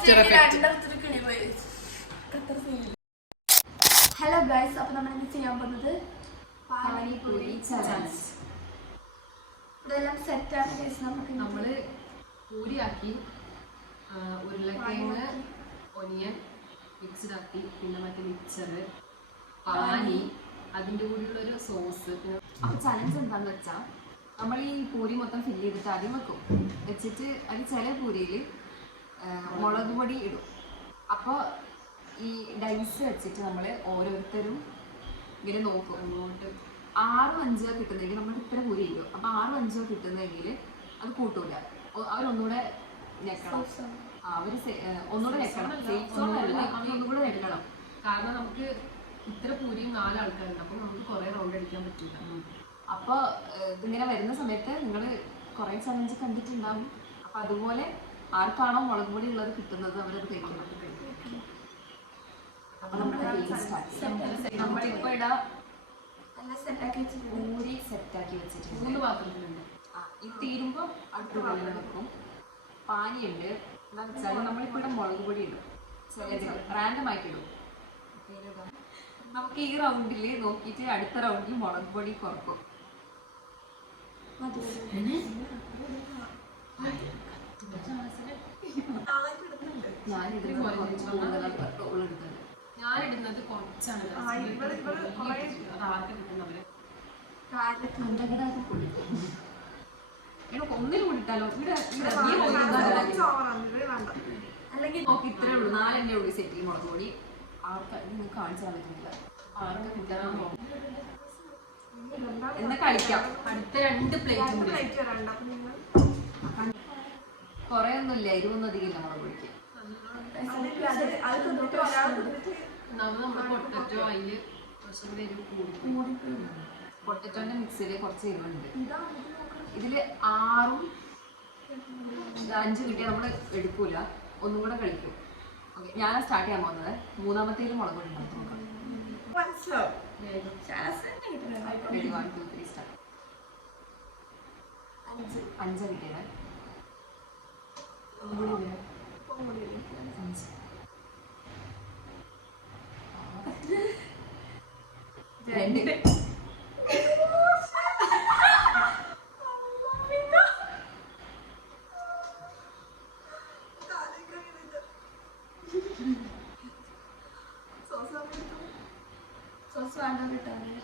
Hello guys, അപ്പൊ നമ്മൾ ഇന്ന് ചെയ്യാൻ പോകുന്നത് പാനിപൂരി ചലഞ്ച്. ഇതെല്ലാം സെറ്റാണ് ഗൈസ്. നമ്മള് പൂരിയാക്കി ഉരുളക്കിഴങ്ങ് ഒനിയൻ മിക്സ്ഡ് ആക്കി, പിന്നെ മറ്റേ മിക്സർ പാനി, അതിൻ്റെ കൂടെയുള്ളൊരു സോസ്. അപ്പോൾ ചലഞ്ച് എന്താണെന്ന് വെച്ചാൽ നമ്മൾ ഈ പൂരി മൊത്തം ഫില്ല് ചെയ്തിട്ട് ആദ്യം വെക്കും. വെച്ചിട്ട് അതിൽ ചില പൂരിയിൽ മുളക് പൊടി ഇടും. അപ്പോൾ ഈ ഡൈസ് വെച്ചിട്ട് നമ്മൾ ഓരോരുത്തരും ഇങ്ങനെ നോക്കും. അങ്ങോട്ട് 6-5 കിട്ടുന്നെങ്കിൽ നമ്മൾ ഇത്ര പൂരി ഇടും. അപ്പോൾ 6-5 കിട്ടുന്നെങ്കിൽ അത് കൂട്ടൂല, അവരൊന്നുകൂടെ ഞെക്കണം. അവർ ഒന്നുകൂടെ ഞെക്കണം, സേഫ് സോൺ അല്ല, അവരൊന്നുകൂടെ ഞെക്കണം. കാരണം നമുക്ക് ഇത്ര പൂരിയും 4 ആൾക്കാരുണ്ട്, അപ്പോൾ നമുക്ക് കുറേ റൗണ്ട് അടിക്കാൻ പറ്റില്ല. അപ്പോൾ ഇതിങ്ങനെ വരുന്ന സമയത്ത് നിങ്ങൾ കുറേ ചലഞ്ച് കണ്ടിട്ടുണ്ടാവും. അപ്പം അതുപോലെ ആർക്കാണോ മുളക് പൊടി ഉള്ളത് കിട്ടുന്നത് അവരത് കഴിക്കണം. അപ്പം നമ്മളിപ്പോൾ ഇടാ പൂരി സെറ്റാക്കി വെച്ചിട്ടുണ്ട്. 3 പാത്രത്തിലുണ്ട്. ഇത് തീരുമ്പോൾ അടുത്ത വെള്ളം വെക്കും. പാനിയുണ്ട്. എന്താണെന്ന് വെച്ചാൽ നമ്മളിപ്പോൾ ഇവിടെ മുളക് പൊടി ഇടും, ചിലതിൽ റാൻഡമായിട്ട് ഇടും. നമുക്ക് ഈ റൗണ്ടിൽ നോക്കിയിട്ട് അടുത്ത റൗണ്ടിൽ മുളക് പൊടി കുറക്കും. ഞാനിടുന്നത് കുറച്ചാണ്. ഒന്നിനും കൂടിട്ടാലോ, അല്ലെങ്കിൽ നോക്കി ഇത്രേ ഉള്ളൂ, 4 ഉള്ളൂ സെറ്റ് മുളക് പൊടി. ആർക്കും നിങ്ങൾക്ക് കാണിച്ചാൽ പറ്റുന്നില്ല, ആർക്കും കിട്ടാനാണോ എന്ന് കളിക്കാം. അടുത്ത 2 പ്ലേറ്റ് കൊറേ ഒന്നുമില്ല, 20 അധികം മുളക് പൊടിക്ക്. പൊട്ടറ്റോ അതില് പൊട്ടറ്റോന്റെ മിക്സിൽ കുറച്ച് എരിവുണ്ട്. ഇതില് 6ഉം 5 കിട്ടിയാൽ നമ്മൾ എടുക്കൂല, ഒന്നും കൂടെ കളിക്കും. ഓക്കെ, ഞാൻ സ്റ്റാർട്ട് ചെയ്യാൻ പോകുന്നത് 3ാമത്തേലും മുളക് പൊടി ഉണ്ടാക്കി നോക്കാം. 1 2 3 സ്റ്റാർട്ട്. 5 കിട്ടിയത് 2.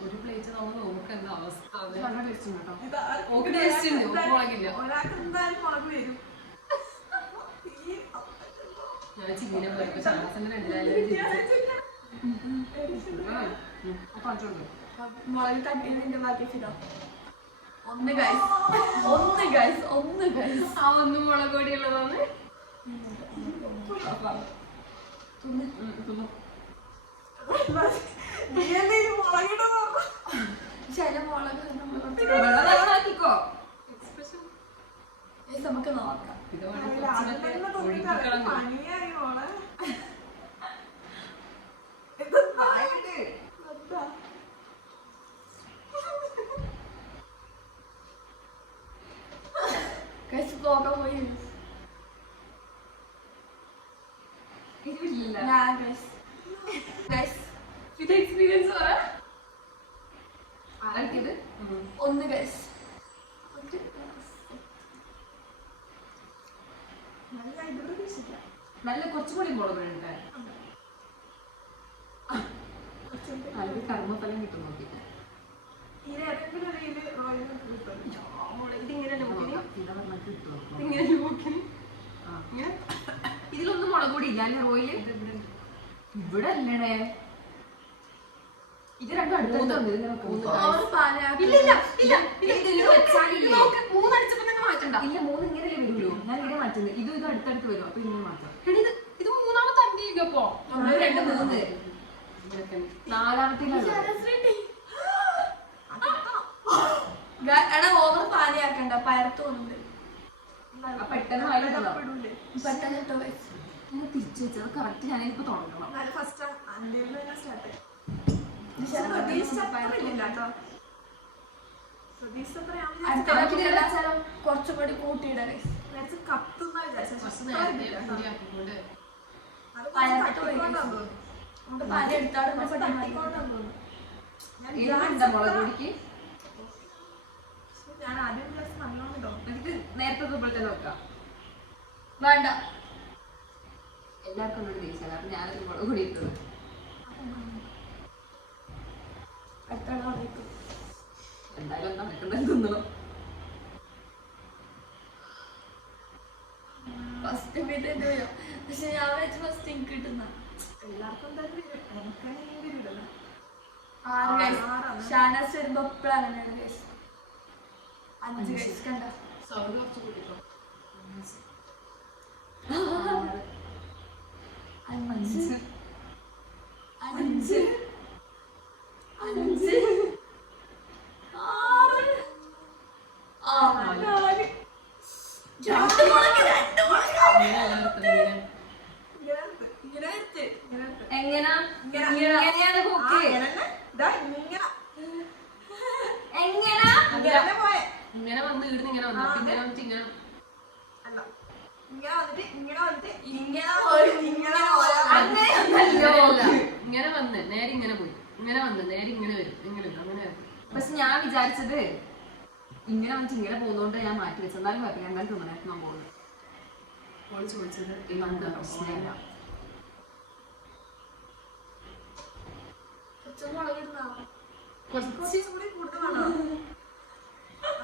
ഒരു പ്ലേറ്റ് നമ്മൾ നോക്കേണ്ട അവസ്ഥ. ഞാൻ ചിങ്ങനെ പോയപ്പോ ശ്വാസന്റെ മുളക് തട്ടിയതിന്റെ ബാക്കി ഒന്ന് ഗൈസ്. ആ 1 മുളക് പൊടി ഉള്ളതാണ്. ചില മുളക് നമുക്ക് നോക്കാം. പോകാൻ പോയി ഇത് എക്സ്പീരിയൻസ് പറ. ആർക്കിത് 1 ഗൈസ്. നല്ല കുറച്ചുകൂടി മുളക് പൊടി ഉണ്ടായി. നല്ല കർമ്മഫലം കിട്ടും നോക്കിയിട്ട്. ഇതിലൊന്നും മുളക് പൊടി ഇല്ല അല്ലേ റോയില്? ഇവിടെ അല്ലേ? ഇത് രണ്ടും അടുത്തുണ്ട്. ഇല്ല, ഇല്ല 3 ഇങ്ങനെയല്ലേ വരുള്ളൂ. ഞാൻ ഇവിടെ മാറ്റുന്നത്. ഇത് അടുത്തടുത്ത് വരും, അപ്പൊ ഇങ്ങനെ മാറ്റാം. ഇത് 3ാമത്തെ അണ്ടിയില്ലപ്പോ 2 3 4ാമത്തേലാണ്. എടാ ഓവർ പാനിയാക്കണ്ട, പയർത്ത് തോന്നുന്നുണ്ട്. പെട്ടെന്ന് തിരിച്ചു വെച്ചത് കറക്റ്റ്. ഞാനിപ്പോ തുടങ്ങണം. കുറച്ചുകൂടി കൂട്ടിയിട കത്തുന്ന പയർത്ത് പോയി നമുക്ക് പനി എടുത്താടുമ്പോ എരിവുണ്ടോ മുളക് പൊടിക്ക്? ഞാൻ ആദ്യം ഗ്ലാസ് നല്ലോണ്ടോ എന്നിട്ട് നേരത്തെ പോലെ തന്നെ വെക്കാം. വേണ്ട. എല്ലാവർക്കും ഒന്നും ടേസ്റ്റ് അപ്പൊ ഞാനൊരു മുളക് പൊടി ഇട്ടത്. എന്തായാലും ഒന്നും നടക്കുന്നത് തിന്നണം. ഫസ്റ്റ് പക്ഷെ ഞാൻ വെച്ച് ഫസ്റ്റ് എനിക്ക് കിട്ടുന്ന എല്ലാവർക്കും എന്തായാലും വരും. എനിക്കാണെങ്കിൽ വരില്ലല്ലോ. 6 guys. ഷാനസ് വരുമ്പോ എപ്പോഴും അങ്ങനെയാണ് guys. 5 guys കണ്ട സൗണ്ട് കുറച്ച് കൂട്ടിട്ടോ. 5 എങ്ങനെയാണ് കുക്ക്? ഇങ്ങനെ വന്ന് ഇടുന്ന് ഇങ്ങനെ വന്നു പിന്നെ വന്നിട്ട് ഇങ്ങനെ അല്ല ഇങ്ങനെ വന്നിട്ട് ഇങ്ങനെ വന്നിട്ട് ഇങ്ങനെ വന്ന് നേരെ ഇങ്ങനെ പോയി ഇങ്ങനെ വന്ന് നേരെ ഇങ്ങനെ വരും ഇങ്ങനെ വരും അങ്ങനെ വരും. പക്ഷെ ഞാൻ വിചാരിച്ചത് ഇങ്ങനെ വന്നിട്ട് ഇങ്ങനെ പോകുന്നോണ്ട് ഞാൻ മാറ്റി വെച്ചു. എന്നാലും കുഴപ്പമില്ല, എന്തായാലും തിന്നണായിരുന്നു ഞാൻ പോകുന്നത്. ഒളിച്ച് വിളിച്ചത് നമുക്ക് പ്രശ്നമില്ല. കുറച്ചുകൂടി കൂടുതലാണോ?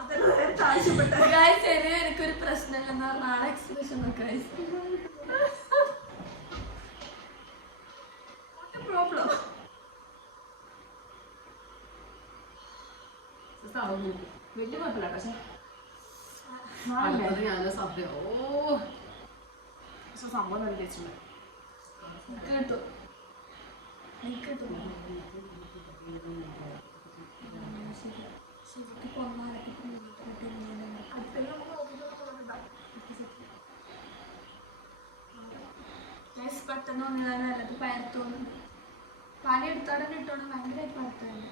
അതെല്ലാം ആവശ്യപ്പെട്ട എനിക്കൊരു പ്രശ്നമില്ലെന്ന് പറഞ്ഞാണ് എക്സ്പ്രഷൻ പ്രോബ്ലം. വലിയ കുഴപ്പമില്ല. പക്ഷെ ഞാൻ സത്യം സംഭവം നല്ല ടേസ്റ്റ് ഉണ്ട്. കേട്ടു എനിക്ക് കിട്ടും അടുത്തെല്ലാം നമുക്ക് നോക്കിയിട്ടുണ്ടാവും. പെട്ടെന്ന് ഒന്നിതാണ് നല്ലത്. പയർത്തോന്നും പാനി എടുത്തോടെ ഇട്ടോണം ഭയങ്കരമായിട്ട് പയർത്തോണ്ട്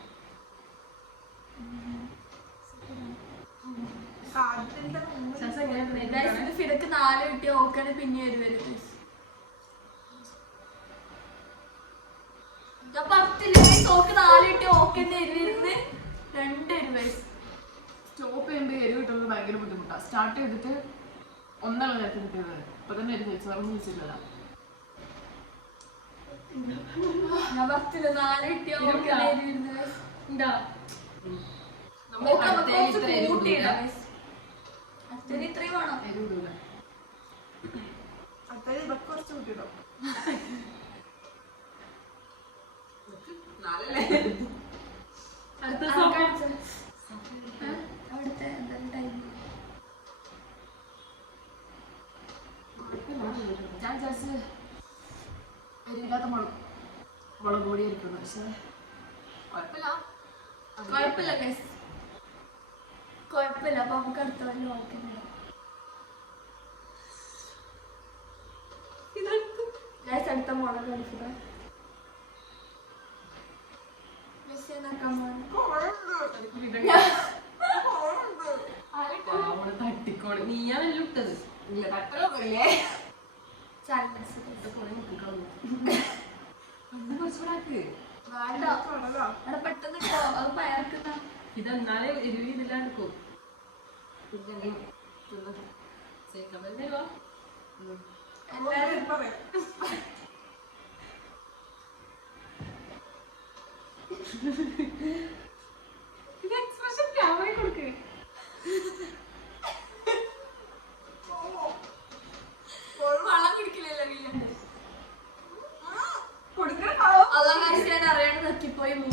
ഫിടക്ക് 4 കിട്ടിയ ഓക്കാണ് പിന്നെ വരും. ഞാൻ 10 ഓക്ക് 4 കിട്ടിയ ഓക്കന്റെ എരിവിരുന്ന് 2 എരിവ്. സ്റ്റോപ്പ് ചെയ്യുമ്പോൾ എരിവ് കിട്ടുന്നത് ഭയങ്കര ബുദ്ധിമുട്ടാണ്. സ്റ്റാർട്ട് ചെയ്തിട്ട് ഒന്നാണ് നേരത്തെ കിട്ടിയത്. ഇപ്പൊ തന്നെ എരിവ് വെച്ചു വേറെ വിളിച്ചിട്ടില്ല. ഞാൻ 4 കിട്ടിയ ഓക്കന്റെ എരിവിരുന്ന് ഇത്രയും വേണം. അടുത്തത് ഇവർക്ക് കുറച്ച് കൂട്ടിയിട്ടോ. അവിടുത്തെ എന്തെങ്കിലും ടൈം ഞാൻ വിചാരിച്ച് എരിവില്ലാത്ത മുളക് പൊടി ഇരിക്കുന്നു. പക്ഷെ കുഴപ്പമില്ല ഗൈസ്, കുഴപ്പമില്ല. അപ്പൊ നമുക്ക് അടുത്ത വല്ല വായിക്കുന്നില്ല. ഗൈസ് അടുത്ത മുളക് കളിക്കുക. തട്ടിക്കോളെ നീയാണല്ലോ ഇട്ടത്. ഇല്ല തട്ടലൊന്നുമില്ലേ? പെട്ടെന്ന് ഇട്ടോ, അത് പയർക്കുന്ന ഇതെന്നാലേ എരിവ് ഇതില്ലാണ്ടിക്കും. എല്ലാവരും പറയാം. ഇത് എക്സ്പ്രഷൻ ക്യാമറ കൊടുക്ക്. വെള്ളം കുടിക്കില്ലല്ലോ വീണ്ടും. കൊടുക്കണോ? അതാണ് ഞാൻ അറിയാണ്ട് നോക്കിപ്പോയി 3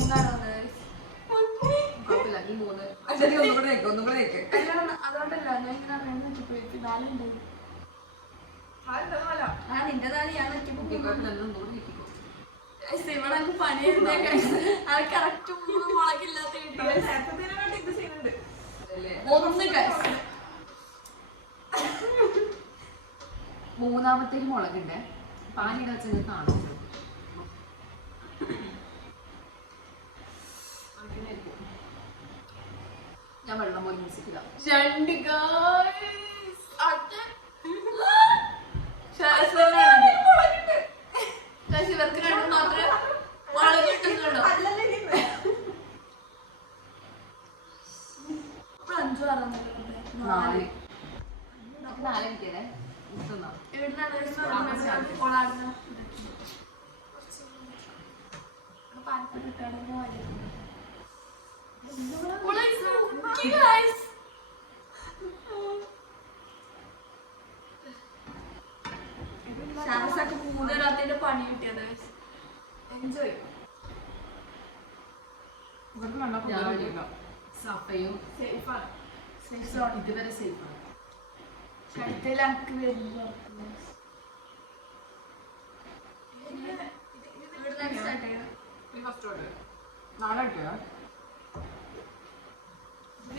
കുഴപ്പമില്ല, നീ 3 ഒന്നും കൂടെ നിൽക്കും, ഒന്നും കൂടെ നിൽക്ക്. അതുകൊണ്ടല്ല ഞാൻ ഇങ്ങനെ അറിയാണ്ട് നോക്കിപ്പോയി. 4 ഉണ്ട്. അതെന്താ ആ നിന്റെ 4 ഞാൻ നോക്കിപ്പോ കുഴപ്പമില്ല, ഒന്നും കൂടെ നിൽക്കും. ഇവിടെ പണി അത് കറക്റ്റ് 3 മുളകില്ലാത്ത കിട്ടിയ നേരത്തെ ഇത് ചെയ്യുന്നുണ്ട്. 1 ഗൈസ്. മൂന്നാമത്തെ മുളകുണ്ട്. പാനിയുടെ വെച്ച് കാണും. ഞാൻ വെള്ളം പോയി മിക്സിക്കില്ല. 2 ഗൈസ്. ഓളാടുന്ന പാൽപ്പൊടി ഇട്ടാണ് ഷാനസാക്ക് 3 രാത്രിയുടെ പണി കിട്ടിയത് എൻജോയ് സഫയും സേഫാണ് ഇതുവരെ സേഫാണ്. ശരത്തിൽ എനിക്ക് വരുന്നു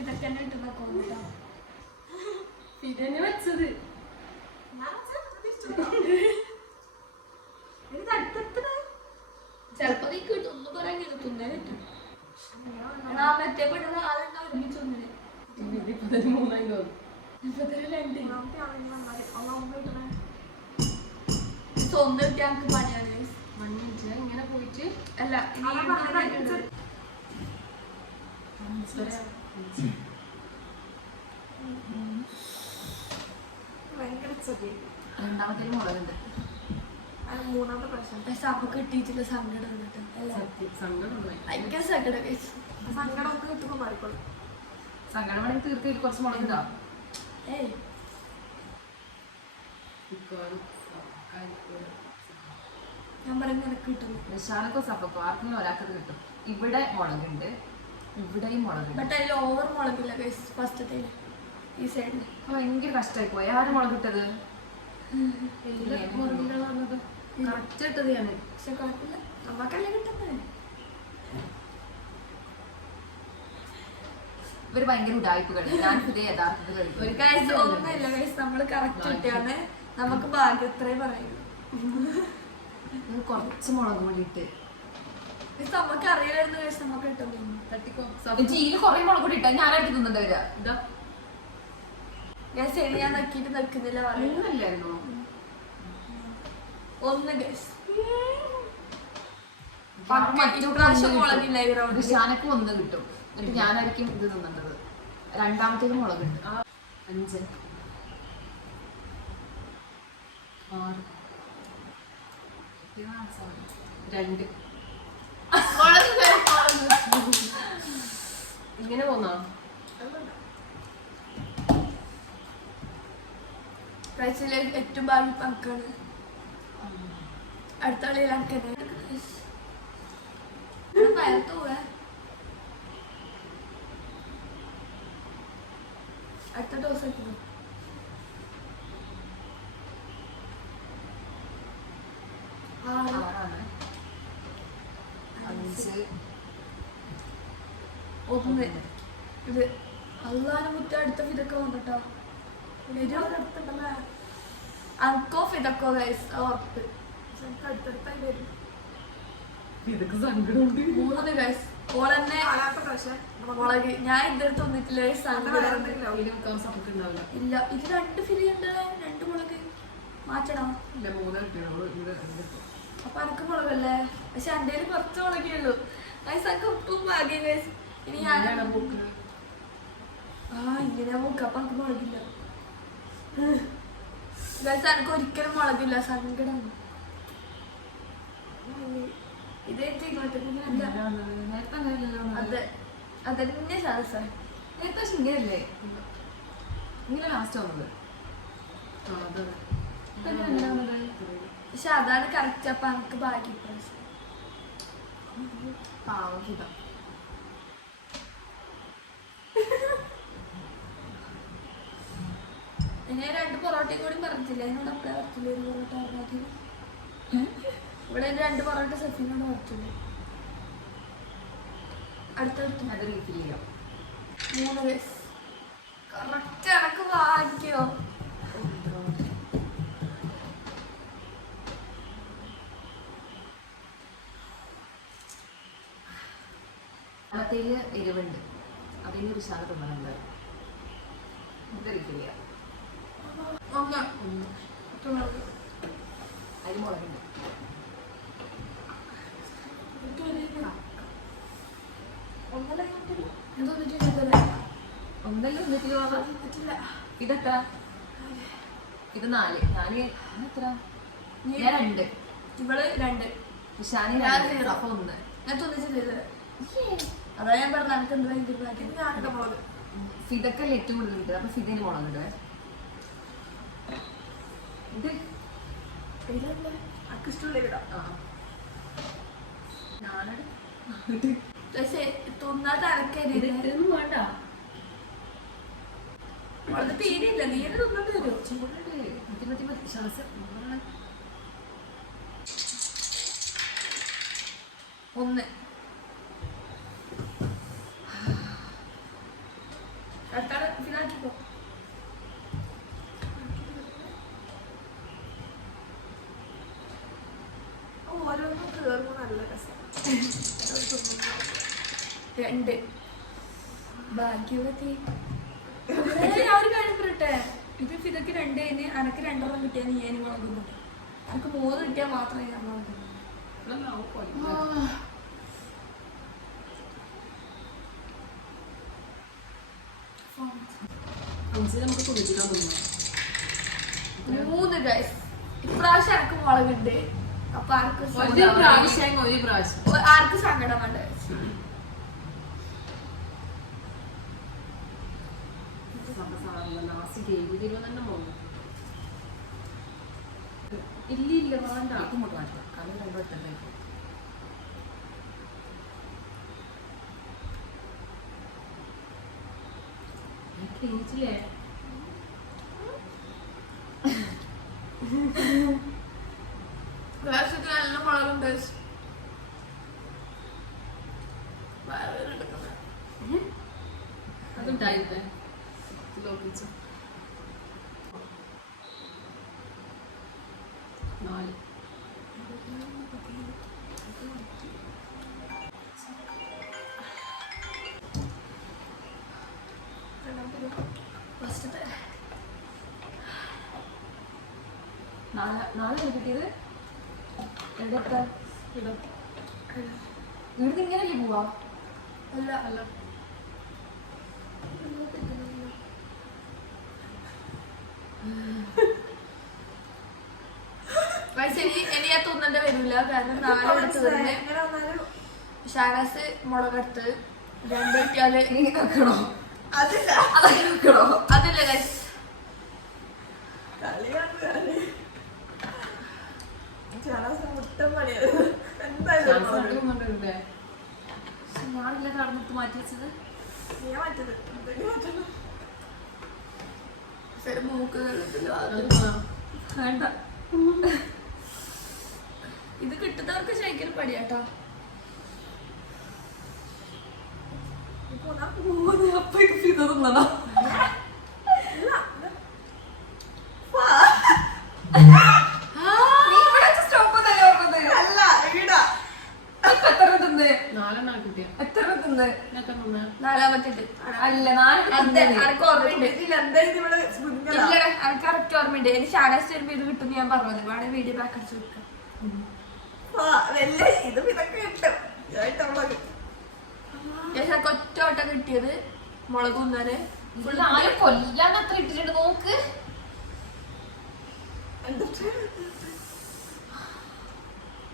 ഇതൊക്കെ തന്നെ കിട്ടുന്ന കോന്നിട്ടാ ഇതന്നെ വെച്ചത്. ചെലപ്പോ നീ കിട്ടും ഒന്നും പറയാൻ കിട്ടുന്നേ പറ്റും. മറ്റേ പെടുന്ന ആളുണ്ടാവും ഒരുമിച്ച് ഒന്നിന് ഇപ്പൊ തന്നെ 3 തോന്നും. ഇപ്പൊ തന്നെ 2 സ്വന്തം കിട്ടിയ നമുക്ക് പണിയാണ് മണ്ണിച്ച് ഇങ്ങനെ പോയിട്ട് അല്ല ഭയങ്കര ചെറിയ രണ്ടാമത്തെ മുളകുണ്ട്. അത് മൂന്നാമത്തെ പ്രശ്നം സഭ കിട്ടിയിട്ടുള്ള സങ്കടം വന്നിട്ട് സങ്കടം ഭയങ്കര സങ്കടം കഴിച്ചു. സങ്കടം ഒക്കെ കിട്ടുമ്പോ മാറിക്കോളും. സങ്കടം വേണമെങ്കിൽ തീർച്ചയായിട്ടും കുറച്ച് മുളകുണ്ടാ. ഏയ് ഞാൻ പറയുന്നത് നിനക്ക് കിട്ടുന്നു. വിശാലക്കോ സപ്പക്കോ ആർക്കെങ്കിലും ഒരാൾക്കത് കിട്ടും. ഇവിടെ മുളകുണ്ട്, ഇവിടെയും മുളകുണ്ട്. ബട്ട് അതിൽ ഓവർ മുളകില്ല ഗൈസ് ഫസ്റ്റത്തെ ഈ സൈഡിൽ. ഭയങ്കര കഷ്ടമായി പോയി. ആരും മുളക് കിട്ടത് കറക്റ്റായിട്ടത് ഞാൻ. പക്ഷെ കുഴപ്പമില്ല, നമുക്കല്ലേ കിട്ടുന്നത്. ഇവര് ഭയങ്കര ഉടായ്പ കളി. ഞാൻ ഇതേ യഥാർത്ഥത്തിൽ കളിക്കും. ഒരു കാര്യം ഒന്നുമില്ല ഗൈസ്, നമ്മള് കറക്റ്റ് കിട്ടിയാണ് നമുക്ക് ഭാഗ്യം അത്രേ പറയുള്ളൂ. കുറച്ച് മുളക് പൊടി ഇട്ട് നമുക്ക് അറിയില്ലായിരുന്നു ഗൈസ് നമുക്ക് കിട്ടുന്നു. തട്ടിക്കോ. ചീല് കുറെ മുളക് പൊടി ഇട്ടാ ഞാനായിട്ട് തിന്നുണ്ട് വരാ. ഇതാ ഞാൻ ശരി ഞാൻ നക്കിയിട്ട് നിൽക്കുന്നില്ല പറയുന്നു. ഒന്നുമില്ലായിരുന്നു. ഒന്ന് ഗൈസ് ഷാനക്ക് 1 കിട്ടും. എന്നിട്ട് ഞാനായിരിക്കും ഇത് തിന്നേണ്ടത്. രണ്ടാമത്തേത് മുളകുണ്ട്. 5 6 2 ഇങ്ങനെ പോന്നാ ഏറ്റവും ഭാഗ്യം പങ്കാണ്. അടുത്ത കളിയിൽ അനക്കന്നെ പയർത്ത് പോവാ. അടുത്ത ഡോസ് ആക്കുന്നു. ആറാണ്. 5 1 ഇത് അള്ളാനെ മുറ്റ അടുത്ത ഇതൊക്കെ വന്നിട്ടോ അനക്കോ ഇതൊക്കെ ഗൈസ് ഉറപ്പ്. അടുത്തടുത്തായി വരും. ഇതൊക്കെ സങ്കടമുണ്ട്. 3 ഗൈസ് ഓളെന്നെ നാലാമത്തെ പ്രാവശ്യം മുളക് ഞാൻ ഇതെടുത്ത് വന്നിട്ടില്ല guys. സങ്കടം ഇതിനൊക്കെ സപ്പോർട്ട് ഉണ്ടാവില്ല. ഇല്ല. ഇത് 2 ഫിലി ഉണ്ട്, 2 മുളക് മാറ്റണം. ഇല്ല 3 കിട്ടിയത്. അപ്പൊ അനക്ക് മുളകല്ലേ, പക്ഷെ എൻ്റെ കയ്യിൽ കുറച്ച് മുളകേ ഉള്ളൂ ഗൈസ്. അനക്ക് ഒട്ടും ഭാഗ്യം ഗൈസ്. ഇനി ഞാൻ ഇങ്ങനെ നോക്കാം. അപ്പൊ അനക്ക് മുളകില്ല ഗൈസ്. അനക്ക് ഒരിക്കലും മുളകില്ല, സങ്കടം. ഇത് അതെ അതന്നെ ശാസ. നേരത്തെ ഇങ്ങനെയല്ലേ? ഇങ്ങനെ ലാസ്റ്റ് വന്നത്. പക്ഷെ അതാണ് കറക്റ്റ്. അപ്പൊ അനക്ക് ഭാഗ്യം. പാവം ഇതാ. ഞാൻ 2 പൊറോട്ടയും കൂടി പറഞ്ഞില്ല. അതിനോട് അപ്പഴേ പറ്റില്ല. ഒരു പൊറോട്ട ആദ്യം ഇവിടെ 2 പൊറോട്ട സഫിനോട് പറ്റില്ല. അടുത്ത അത് റീഫിൽ ചെയ്യാം. 3 വയസ്സ് കറക്റ്റ് എനക്ക് ഭാഗ്യോ. രണ്ടാമത്തേല് എരിവുണ്ട്. അതിന് ഒരു ശാല തിന്നുന്നുണ്ട്. ഇത് റീഫിൽ ചെയ്യാം. അതിന് മുളകുണ്ട്. ഒന്നല്ല വന്നിട്ടില്ല. ഇതൊക്കെ ഇത് 4. ഞാന് എത്ര? ഞാൻ 2. ഇവള് 2. ഇഷാനി ഞാൻ 2. 0. അപ്പൊ 1. ഞാൻ തുന്നിച്ചില്ല. അതാ ഞാൻ പറഞ്ഞ എനിക്ക് എന്ത് ഭയങ്കര ബാക്കി. ഞാനിവിടെ മുളക് ഫിദക്കല്ലേ ഏറ്റവും കൂടുതൽ കിട്ടുക. അപ്പൊ ഫിദന് മുളക് ഇടുവേ. ഇത് അക്കിഷ്ടമുള്ള ഇടാം. പക്ഷേ തിന്നാത്ത അരക്കരുത്. ഇതൊന്നും വേണ്ട. അത് പേടിയില്ല. നീ എന്നെ തിന്നിട്ട് തരുമോ? ശ്വാസം 1. അടുത്താണ് ഫിനാക്കിപ്പോ. ഓരോന്നും കേറുമ്പോ നല്ല രസം. 2. ഭാഗ്യവതി. ഞാൻ ഒരു കാര്യം പറയട്ടെ, ഇത് ഫിദക്ക് 2 അനക്ക് 2 കിട്ടിയാൽ നീ ഞാൻ വളർന്നു. എനിക്ക് 3 കിട്ടിയാൽ മാത്രമേ ഞാൻ വളർന്നു. നമുക്ക് കുളിക്കാൻ തോന്നുന്നു. 3 ഗൈസ്. ഇപ്രാവശ്യം എനിക്ക് മുളകുണ്ട്. അപ്പൊ ആർക്ക് ഒരു പ്രാവശ്യം ആർക്ക് സങ്കടം വേണ്ട. ഇല്ല വേണ്ട. ഇങ്ങോട്ട് മാറ്റാം. അത് 2 എടുത്തേ. കേട്ടില്ലേ? വേഷത്തിൽ നല്ല മുളകുണ്ട്. അതുണ്ടായില്ലേ? ലോപിച്ചു 4. ഫസ്റ്റത്തെ 4 കിട്ടിയത്. എവിടെത്താ? ഇവിടുന്ന് ഇങ്ങനല്ലേ പോവാ? അല്ല അല്ല ശരി. ഇനി ഞാൻ തിന്നേണ്ട വരില്ല. കാരണം 4 എടുത്ത് തന്നെ എങ്ങനെ വന്നാലും ഷാനാസ് മുളകെടുത്ത് 2 കിട്ടിയാല് വെക്കണോ? അതില്ല. അതൊക്കെ വെക്കണോ? അതില്ല ഗൈസ്. കളിയാണ് കളി. ചില മുട്ടം പണിയത് എന്തായാലും കൊണ്ടുവരുന്നേ. ഞാനില്ല കടന്നിട്ട് മാറ്റി വെച്ചത്. നീ മാറ്റത് എന്തെങ്കിലും മാറ്റണം. ശരി മൂക്ക് കേട്ടില്ല. വേണ്ട. ഇത് കിട്ടുന്നവർക്ക് ശരിക്കും പടിയാട്ടോ. അപ്പൊ ഇത് ഫിദ തിന്നണോ? നീ ഇവിടെ വെച്ച് stop ചെയ്തല്ലേ പറഞ്ഞത്? അല്ല ഈടാ ഇപ്പൊ എത്ര തിന്ന്? 4 കിട്ടിയ എത്ര തിന്ന്? 4ാമത്തെ അല്ല 4 അതെ. അനക്ക് ഓർമ്മയുണ്ട്. ഇതിൽ എന്തായാലും ഇവിടെ സ്പുരിങ്ങലാ. ഇല്ല അനക്ക് കറക്റ്റ് ഓർമ്മയുണ്ട്. എനിക്ക് ഷാനാസ് വരുമ്പോ ഇത് കിട്ടും ഞാൻ പറഞ്ഞത്. വേണേ വീഡിയോ ബാക്ക് അടിച്ചു കൊടുക്കാം. വലിയ ഇതും ഇതൊക്കെ കിട്ടും. ഇതായിട്ട് അവളെ എനിക്ക് ഒറ്റ ഓട്ടം കിട്ടിയത് മുളക് തിന്നാന്. ഫുള്ള് ആരും കൊല്ലാൻ അത്ര ഇട്ടിട്ടുണ്ട് നോക്ക്.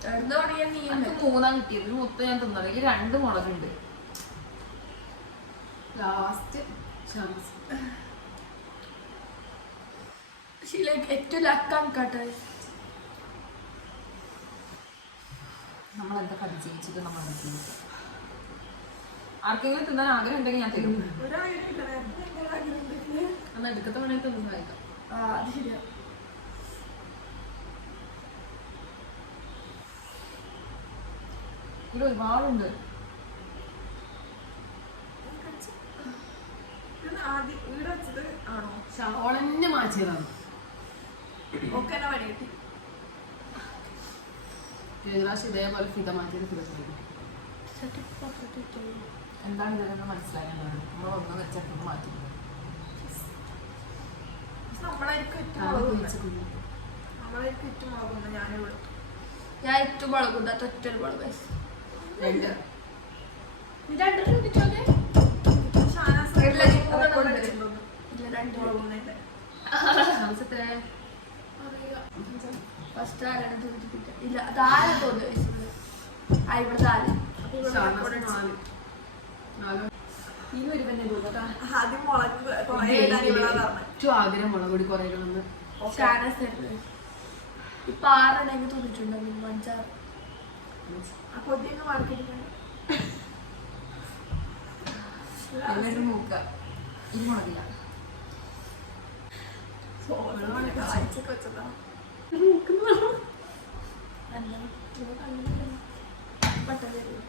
എവിടുന്ന് തുടങ്ങിയാൽ നീ എനിക്ക് 3 കിട്ടിയത്. ഇത് മൊത്തം ഞാൻ തിന്നത്. ഈ 2 മുളകുണ്ട്. Last chance. ഏറ്റവും ലക്കാൻ കേട്ടോ. നമ്മളെന്തൊക്കെ അതിജീവിച്ചത് നമ്മൾ അതിജീവിച്ചു. ആർക്കെങ്കിലും തിന്നാൻ ആഗ്രഹം ഉണ്ടെങ്കിൽ ഞാൻ തരും. ഒരാളും ഇല്ല. നേരത്തെ ആഗ്രഹം അന്ന് എടുക്കത്തെ വേണമെങ്കിൽ ഒന്നും വായിക്കാം. അത് ശരിയാ. ഇവിടെ ഒരുപാടുണ്ട്. ആദ്യം വീട് വെച്ചത് ആണോ? ഓളന്നെ മാറ്റിയതാണ്. ഒക്കെ തന്നെ പണി കിട്ടി. പ്രാവശ്യം ഇതേപോലെ ഫിദ മാറ്റിയത് ഫിദ ചെയ്തു. എന്താണ് ഇതെന്ന് മനസ്സിലായത്. നമ്മൾ ഒന്നും വെച്ചിട്ട് മാറ്റി. നമ്മളായിരിക്കും ഏറ്റവും അത് മുളകുന്നത്. കുഴിച്ചിട്ടില്ല. നമ്മളായിരിക്കും ഏറ്റവും മുളകുന്നത്. ഞാനിവിടെ ഞാൻ ഏറ്റവും മുളകുണ്ട്. ഒറ്റൊരു മുളക്. 2. നീ 2 കിട്ടിച്ചോക്കെ? ഷാനാസ് ഇല്ല, നീ 3 റെക്കോർഡ് ഉണ്ട്. അടിച്ചിട്ടുണ്ടോ? ഇല്ല 2 മുളകുന്നുണ്ട്. ചാൻസ് എത്ര? ഫസ്റ്റ് ആരാണ് തോന്നിപ്പിച്ച ഇല്ല താഴെ തോന്നുന്നു ഇവിടെ താഴെ അപ്പൊ ഇവിടെ record അടിച്ചു. ഈ ഒരു തന്നെ ആദ്യം മുളക് കുറേ ഇടാൻ ഇവിടെ പറഞ്ഞത്. ഏറ്റവും ആഗ്രഹം മുളക് പൊടി കുറേ ഇടണമെന്ന്. ഇപ്പൊ 6 എണ്ണം തോന്നിട്ടുണ്ടോ 5-6 അപ്പൊ ഒത്തിരി മാർക്കറ്റിൽ എന്നിട്ട് മൂക്ക ഇത് മുളകില്ല വായിച്ചൊക്കെ വെച്ചതാ.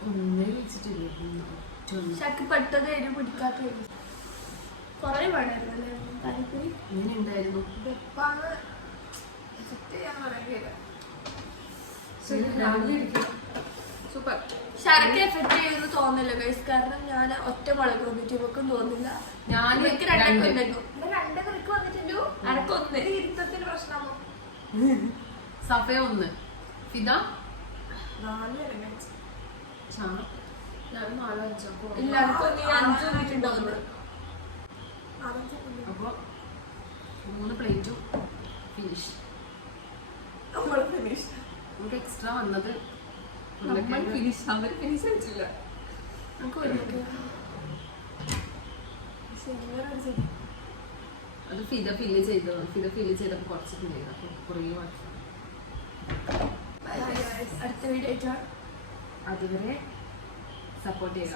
ഒന്നേ വെച്ചിട്ടില്ല. ശക്ക് പെട്ടത് എരിവ് പിടിക്കാത്ത കൊറേ വേണമായിരുന്നു താല്പര്യം ഇങ്ങനെ ഉണ്ടായിരുന്നു. വെപ്പാണ് സെറ്റ് ചെയ്യാൻ പറയുക. സൂപ്പർ ശരക്ക് എഫക്ട് ചെയ്യുമെന്ന് തോന്നില്ല ഗൈസ് കാരണം ഞാൻ ഒറ്റ മുളക് വന്നിട്ട് ഇവക്കും തോന്നില്ല ഞാൻ എനിക്ക് രണ്ടൊക്കെ ഉണ്ടാക്കും ഇവിടെ 2 കറിക്ക് വന്നിട്ടുണ്ടോ? അനക്കൊന്ന് ഇരുത്തത്തിന് പ്രശ്നമോ? സഫയ 1 ഫിദ 4 എണ്ണം കഴിച്ചു. ഞാൻ 4-5 ഇല്ല അനക്കൊന്ന് 5 വന്നിട്ടുണ്ടോന്ന് അപ്പൊ 3 പ്ലേറ്റും ഫിനിഷ്. നമ്മൾ ഫിനിഷ്. നമുക്ക് എക്സ്ട്രാ വന്നത് ഫിനിഷ് അവർ ഫിനിഷ് വെച്ചില്ല നമുക്ക് ഒരുമിച്ച് അത് ഫിദ ഫില്ല് ചെയ്തപ്പോൾ കുറച്ച് ഫില്ല് ചെയ്തു. അപ്പൊ കുറേ അടുത്ത വീഡിയോ ആയിട്ടാണ് അതുവരെ സപ്പോർട്ട് ചെയ്യുക.